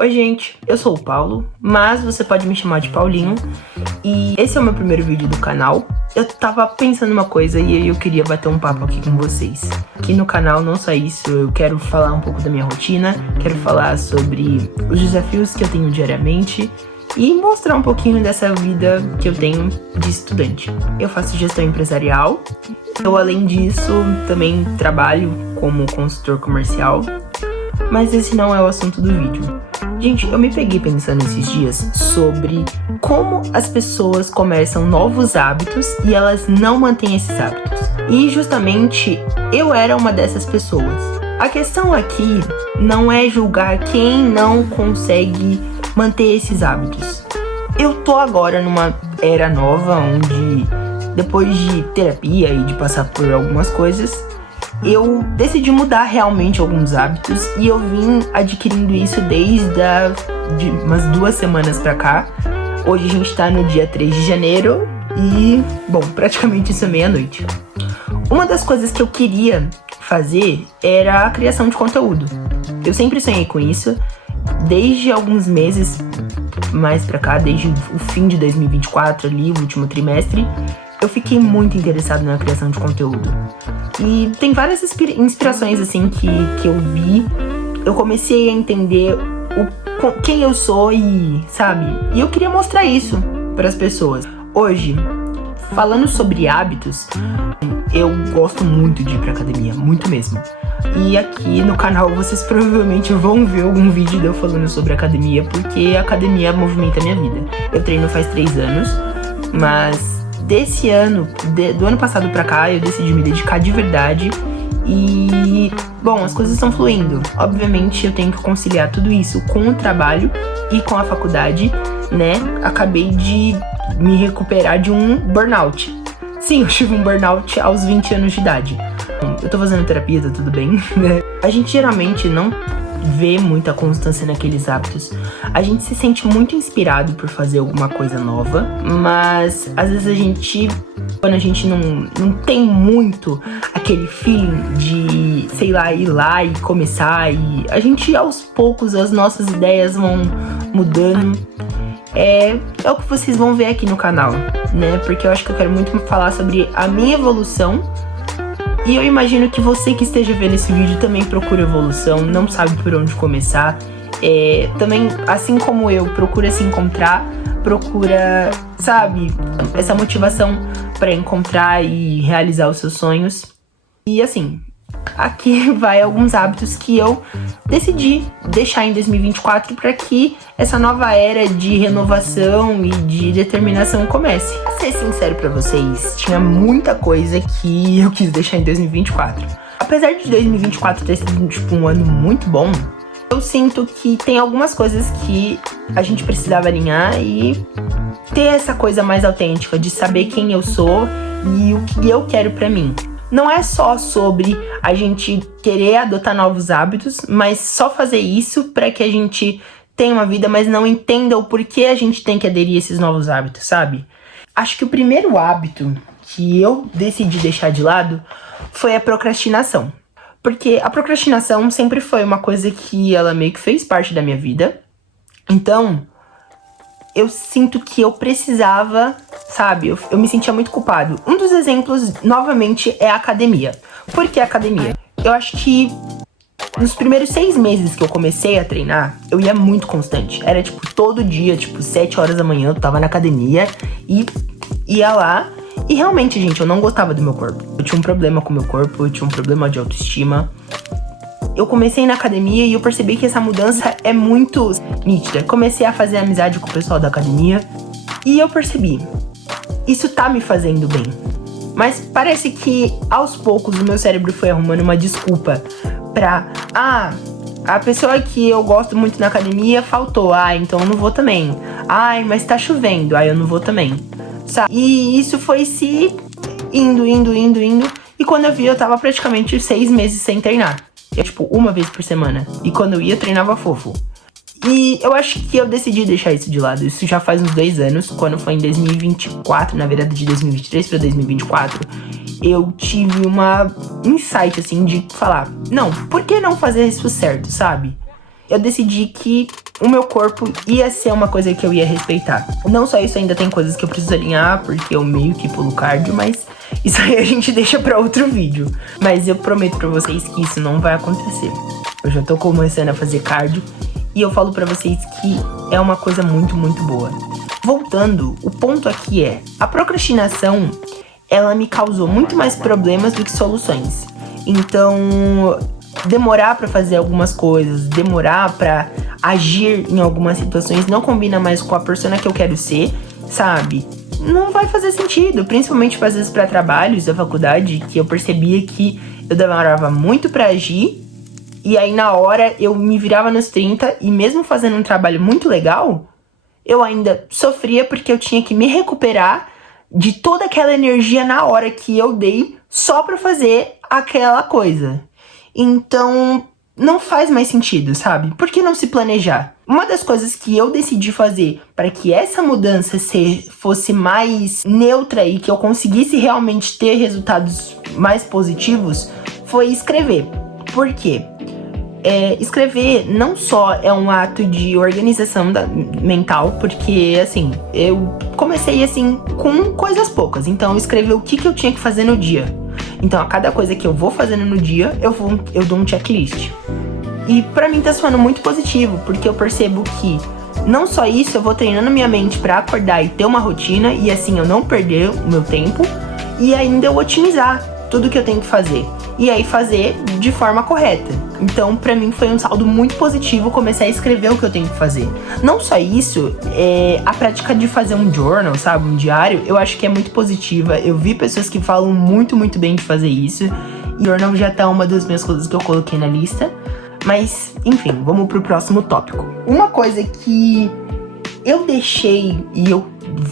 Oi gente, eu sou o Paulo, mas você pode me chamar de Paulinho. E esse é o meu primeiro vídeo do canal. Eu tava pensando uma coisa e aí eu queria bater um papo aqui com vocês. Aqui no canal, não só isso, eu quero falar um pouco da minha rotina, quero falar sobre os desafios que eu tenho diariamente e mostrar um pouquinho dessa vida que eu tenho de estudante. Eu faço gestão empresarial, eu além disso também trabalho como consultor comercial, mas esse não é o assunto do vídeo. Gente, eu me peguei pensando esses dias sobre como as pessoas começam novos hábitos e elas não mantêm esses hábitos. E justamente eu era uma dessas pessoas. A questão aqui não é julgar quem não consegue manter esses hábitos. Eu tô agora numa era nova onde, depois de terapia e de passar por algumas coisas, eu decidi mudar realmente alguns hábitos e eu vim adquirindo isso desde de umas 2 semanas pra cá. Hoje a gente tá no dia 3 de janeiro e, bom, praticamente isso é meia-noite. Uma das coisas que eu queria fazer era a criação de conteúdo. Eu sempre sonhei com isso, desde alguns meses mais pra cá, desde o fim de 2024 ali, o último trimestre, eu fiquei muito interessado na criação de conteúdo. E tem várias inspirações assim que eu vi. Eu comecei a entender quem eu sou e, sabe? E eu queria mostrar isso para as pessoas. Hoje, falando sobre hábitos, eu gosto muito de ir pra academia, muito mesmo. E aqui no canal vocês provavelmente vão ver algum vídeo de eu falando sobre academia, porque a academia movimenta a minha vida. Eu treino faz 3 anos, mas desse ano, do ano passado pra cá, eu decidi me dedicar de verdade e, bom, as coisas estão fluindo. Obviamente eu tenho que conciliar tudo isso com o trabalho e com a faculdade, né? Acabei de me recuperar de um burnout. Sim, eu tive um burnout aos 20 anos de idade. Eu tô fazendo terapia, tá tudo bem, né? A gente geralmente não vê muita constância naqueles hábitos. A gente se sente muito inspirado por fazer alguma coisa nova, mas às vezes quando a gente não tem muito aquele feeling de, sei lá, ir lá e começar, e a gente aos poucos as nossas ideias vão mudando. É o que vocês vão ver aqui no canal, né? Porque eu acho que eu quero muito falar sobre a minha evolução. E eu imagino que você que esteja vendo esse vídeo também procura evolução, não sabe por onde começar. Também, assim como eu, procura se encontrar, procura, sabe, essa motivação para encontrar e realizar os seus sonhos. E assim, aqui vai alguns hábitos que eu decidi deixar em 2024 para que essa nova era de renovação e de determinação comece. Pra ser sincero para vocês, tinha muita coisa que eu quis deixar em 2024. Apesar de 2024 ter sido tipo um ano muito bom, eu sinto que tem algumas coisas que a gente precisava alinhar e ter essa coisa mais autêntica de saber quem eu sou e o que eu quero para mim. Não é só sobre a gente querer adotar novos hábitos, mas só fazer isso para que a gente tenha uma vida, mas não entenda o porquê a gente tem que aderir a esses novos hábitos, sabe? Acho que o primeiro hábito que eu decidi deixar de lado foi a procrastinação. Porque a procrastinação sempre foi uma coisa que ela meio que fez parte da minha vida. Então, eu sinto que eu precisava, sabe? Eu me sentia muito culpado. Um dos exemplos, novamente, é a academia. Por que a academia? Eu acho que nos primeiros 6 meses que eu comecei a treinar, eu ia muito constante. Era, tipo, todo dia, tipo, 7 horas da manhã, eu tava na academia e ia lá. E realmente, gente, eu não gostava do meu corpo. Eu tinha um problema com o meu corpo, eu tinha um problema de autoestima. Eu comecei na academia e eu percebi que essa mudança é muito nítida. Comecei a fazer amizade com o pessoal da academia e eu percebi, isso tá me fazendo bem. Mas parece que aos poucos o meu cérebro foi arrumando uma desculpa pra, a pessoa que eu gosto muito na academia faltou, então eu não vou também. Mas tá chovendo, eu não vou também. Sabe? E isso foi se indo. E quando eu vi, eu tava praticamente 6 meses sem treinar. Tipo, 1 vez por semana. E quando eu ia, eu treinava fofo. E eu acho que eu decidi deixar isso de lado. Isso já faz uns 2 anos. Quando foi em 2024, na verdade de 2023 pra 2024, eu tive uma insight, assim, de falar, não, por que não fazer isso certo, sabe? eu decidi que o meu corpo ia ser uma coisa que eu ia respeitar. Não só isso, ainda tem coisas que eu preciso alinhar, porque eu meio que pulo cardio, mas isso aí a gente deixa pra outro vídeo. Mas eu prometo pra vocês que isso não vai acontecer. Eu já tô começando a fazer cardio e eu falo pra vocês que é uma coisa muito, muito boa. Voltando, o ponto aqui é, a procrastinação, ela me causou muito mais problemas do que soluções. Então, demorar pra fazer algumas coisas, demorar pra agir em algumas situações não combina mais com a persona que eu quero ser, sabe? Não vai fazer sentido, principalmente às vezes pra trabalhos da faculdade, que eu percebia que eu demorava muito pra agir, e aí na hora eu me virava nos 30, e mesmo fazendo um trabalho muito legal, eu ainda sofria porque eu tinha que me recuperar de toda aquela energia na hora que eu dei só pra fazer aquela coisa. Então, não faz mais sentido, sabe? Por que não se planejar? Uma das coisas que eu decidi fazer para que essa mudança fosse mais neutra e que eu conseguisse realmente ter resultados mais positivos foi escrever. Por quê? Escrever não só é um ato de organização mental, porque, assim, eu comecei, assim, com coisas poucas. Então, eu escrevi o que eu tinha que fazer no dia. Então, a cada coisa que eu vou fazendo no dia, eu dou um checklist. E pra mim tá soando muito positivo, porque eu percebo que não só isso, eu vou treinando minha mente pra acordar e ter uma rotina, e assim eu não perder o meu tempo, e ainda eu otimizar tudo que eu tenho que fazer. E aí fazer de forma correta. Então, pra mim foi um saldo muito positivo começar a escrever o que eu tenho que fazer. Não só isso, a prática de fazer um journal, sabe, um diário, eu acho que é muito positiva. Eu vi pessoas que falam muito, muito bem de fazer isso. E journal já tá uma das minhas coisas que eu coloquei na lista. Mas, enfim, vamos pro próximo tópico. Uma coisa que eu deixei e eu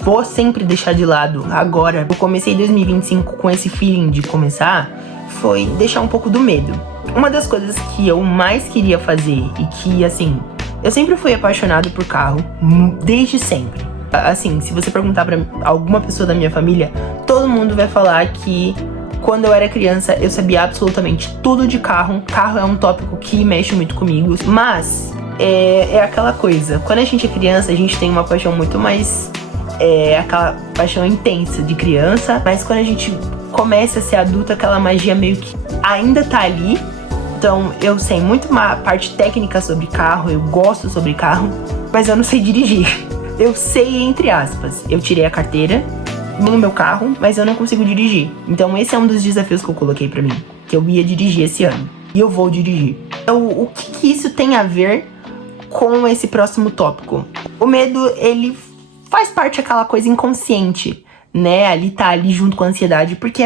vou sempre deixar de lado agora, eu comecei 2025 com esse feeling de começar, foi deixar um pouco do medo. Uma das coisas que eu mais queria fazer e que, assim, eu sempre fui apaixonado por carro, desde sempre. Assim, se você perguntar pra alguma pessoa da minha família, todo mundo vai falar que quando eu era criança eu sabia absolutamente tudo de carro. Carro é um tópico que mexe muito comigo, mas é aquela coisa, quando a gente é criança a gente tem uma paixão muito mais, aquela paixão intensa de criança, mas quando a gente começa a ser adulta, aquela magia meio que ainda tá ali. Então eu sei muito uma parte técnica sobre carro, eu gosto sobre carro, mas eu não sei dirigir. Eu sei entre aspas, eu tirei a carteira no meu carro, mas eu não consigo dirigir. Então esse é um dos desafios que eu coloquei pra mim, que eu ia dirigir esse ano, e eu vou dirigir. Então o que isso tem a ver com esse próximo tópico? O medo, ele faz parte daquela coisa inconsciente, né? Tá ali junto com a ansiedade, porque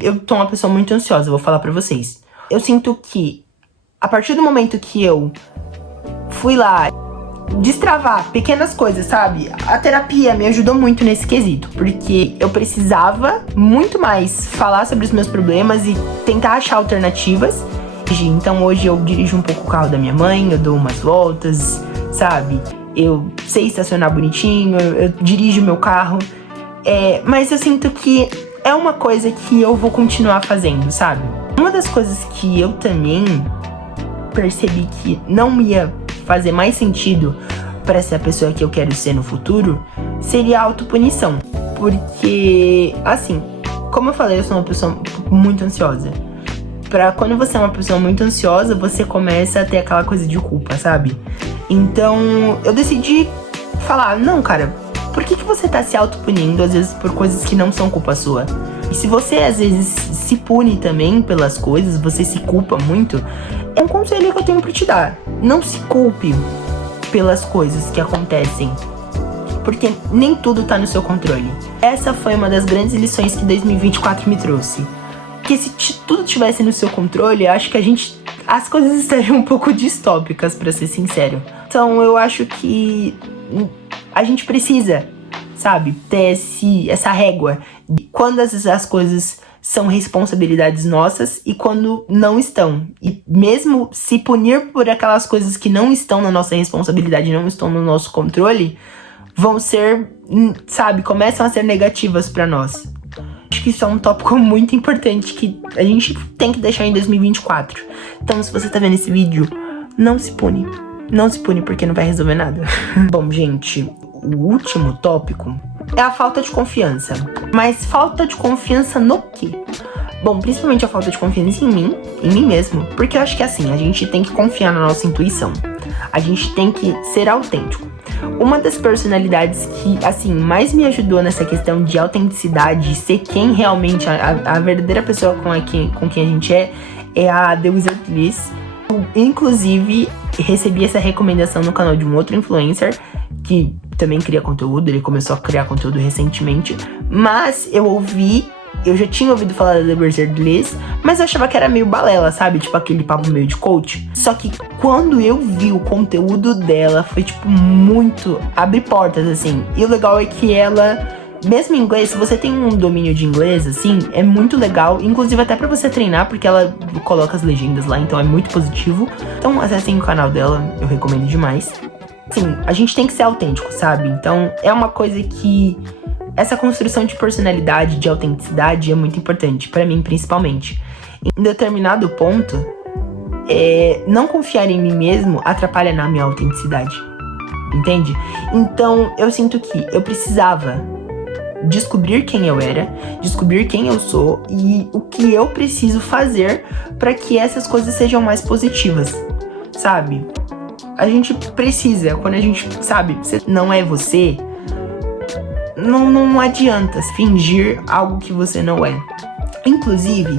eu tô uma pessoa muito ansiosa, vou falar pra vocês. Eu sinto que, a partir do momento que eu fui lá destravar pequenas coisas, sabe? A terapia me ajudou muito nesse quesito, porque eu precisava muito mais falar sobre os meus problemas e tentar achar alternativas. Então hoje eu dirijo um pouco o carro da minha mãe, eu dou umas voltas, sabe? Eu sei estacionar bonitinho, eu dirijo meu carro. Mas eu sinto que é uma coisa que eu vou continuar fazendo, sabe? Uma das coisas que eu também percebi que não ia fazer mais sentido para ser a pessoa que eu quero ser no futuro seria a autopunição. Porque, assim, como eu falei, eu sou uma pessoa muito ansiosa. Quando você é uma pessoa muito ansiosa, você começa a ter aquela coisa de culpa, sabe? Então, eu decidi falar, não, cara, por que você tá se autopunindo, às vezes, por coisas que não são culpa sua? E se você, às vezes, se pune também pelas coisas, você se culpa muito, é um conselho que eu tenho pra te dar. Não se culpe pelas coisas que acontecem, porque nem tudo tá no seu controle. Essa foi uma das grandes lições que 2024 me trouxe. Porque se tudo tivesse no seu controle, eu acho que as coisas estariam um pouco distópicas, pra ser sincero. Então eu acho que a gente precisa, sabe, ter essa régua de quando as coisas são responsabilidades nossas e quando não estão. E mesmo se punir por aquelas coisas que não estão na nossa responsabilidade, não estão no nosso controle, vão ser, sabe, começam a ser negativas pra nós. Acho que isso é um tópico muito importante que a gente tem que deixar em 2024. Então, se você tá vendo esse vídeo, não se pune. não se pune porque não vai resolver nada. Bom, gente, o último tópico é a falta de confiança. Mas falta de confiança no quê? Bom, principalmente a falta de confiança em mim mesmo. Porque eu acho que assim, a gente tem que confiar na nossa intuição. A gente tem que ser autêntico. Uma das personalidades que, assim, mais me ajudou nessa questão de autenticidade, ser quem realmente, a verdadeira pessoa com quem a gente é a The Wizard Liz. Eu, inclusive, recebi essa recomendação no canal de um outro influencer, que também cria conteúdo, ele começou a criar conteúdo recentemente, mas eu já tinha ouvido falar da The Wizard Liz, mas eu achava que era meio balela, sabe? Tipo aquele papo meio de coach. Só que quando eu vi o conteúdo dela, foi tipo muito abre portas, assim. E o legal é que ela, mesmo em inglês, se você tem um domínio de inglês, assim, é muito legal. Inclusive até pra você treinar, porque ela coloca as legendas lá, então é muito positivo. Então acessem o canal dela, eu recomendo demais. Sim, a gente tem que ser autêntico, sabe? Então é uma coisa que... essa construção de personalidade, de autenticidade é muito importante, pra mim principalmente. Em determinado ponto, não confiar em mim mesmo atrapalha na minha autenticidade, entende? Então eu sinto que eu precisava descobrir quem eu era, descobrir quem eu sou e o que eu preciso fazer pra que essas coisas sejam mais positivas, sabe? A gente precisa, quando a gente, sabe, você não é você... Não adianta fingir algo que você não é. Inclusive,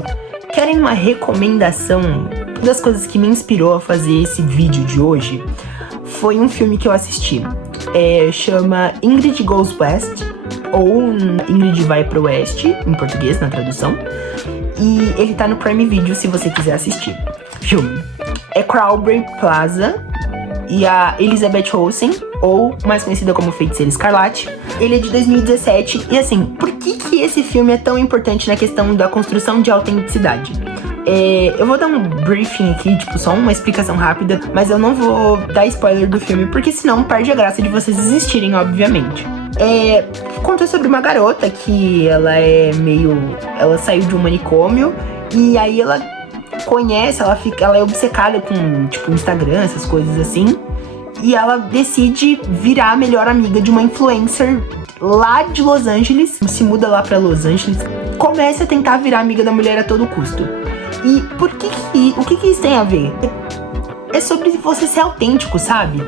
querem uma recomendação? Uma das coisas que me inspirou a fazer esse vídeo de hoje foi um filme que eu assisti. Chama Ingrid Goes West, ou Ingrid Vai Pro Oeste, em português, na tradução. E ele tá no Prime Video, se você quiser assistir. Filme. É Crowbury Plaza e a Elizabeth Olsen, ou mais conhecida como Feiticeira Escarlate. Ele é de 2017, e assim, por que esse filme é tão importante na questão da construção de autenticidade? Eu vou dar um briefing aqui, tipo, só uma explicação rápida, mas eu não vou dar spoiler do filme, porque senão perde a graça de vocês existirem, obviamente. Conta sobre uma garota que ela ela saiu de um manicômio, e aí ela é obcecada com, tipo, Instagram, essas coisas assim. E ela decide virar a melhor amiga de uma influencer lá de Los Angeles. Se muda lá pra Los Angeles. Começa a tentar virar amiga da mulher a todo custo. E o que isso tem a ver? É sobre você ser autêntico, sabe?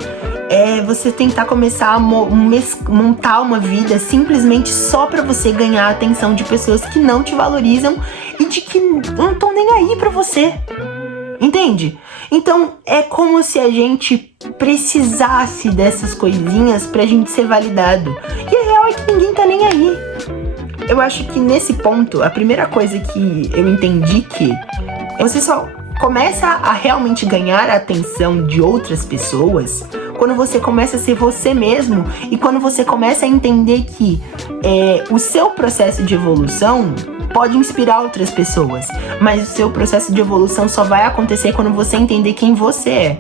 É você tentar começar a montar uma vida simplesmente só pra você ganhar a atenção de pessoas que não te valorizam e de que não estão nem aí pra você. Entende? Então é como se a gente precisasse dessas coisinhas pra gente ser validado. E a real é que ninguém tá nem aí. Eu acho que nesse ponto, a primeira coisa que eu entendi que você só começa a realmente ganhar a atenção de outras pessoas quando você começa a ser você mesmo e quando você começa a entender que o seu processo de evolução pode inspirar outras pessoas, mas o seu processo de evolução só vai acontecer quando você entender quem você é.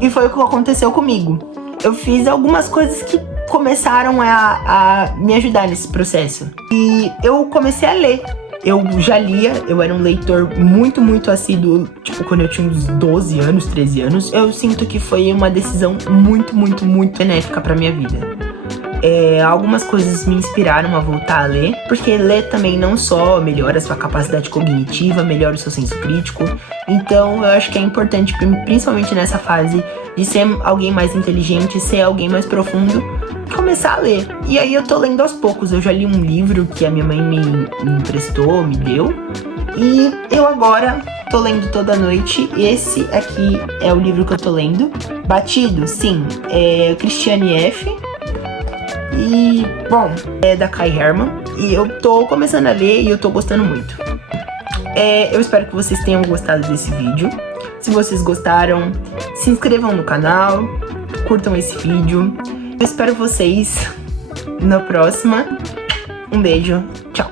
E foi o que aconteceu comigo. Eu fiz algumas coisas que começaram a me ajudar nesse processo. E eu comecei a ler. Eu já lia, eu era um leitor muito, muito assíduo, tipo, quando eu tinha uns 12 anos, 13 anos. Eu sinto que foi uma decisão muito, muito, muito benéfica pra minha vida. Algumas coisas me inspiraram a voltar a ler, porque ler também não só melhora a sua capacidade cognitiva, melhora o seu senso crítico. Então eu acho que é importante, principalmente nessa fase de ser alguém mais inteligente, ser alguém mais profundo, começar a ler. E aí eu tô lendo aos poucos. Eu já li um livro que a minha mãe me emprestou, me deu, e eu agora tô lendo toda noite. Esse aqui é o livro que eu tô lendo. Batido? Sim. É Christiane F. E, bom, é da Kai Herman. E eu tô começando a ler e eu tô gostando muito. Eu espero que vocês tenham gostado desse vídeo. Se vocês gostaram, se inscrevam no canal, curtam esse vídeo. Eu espero vocês na próxima. Um beijo, tchau!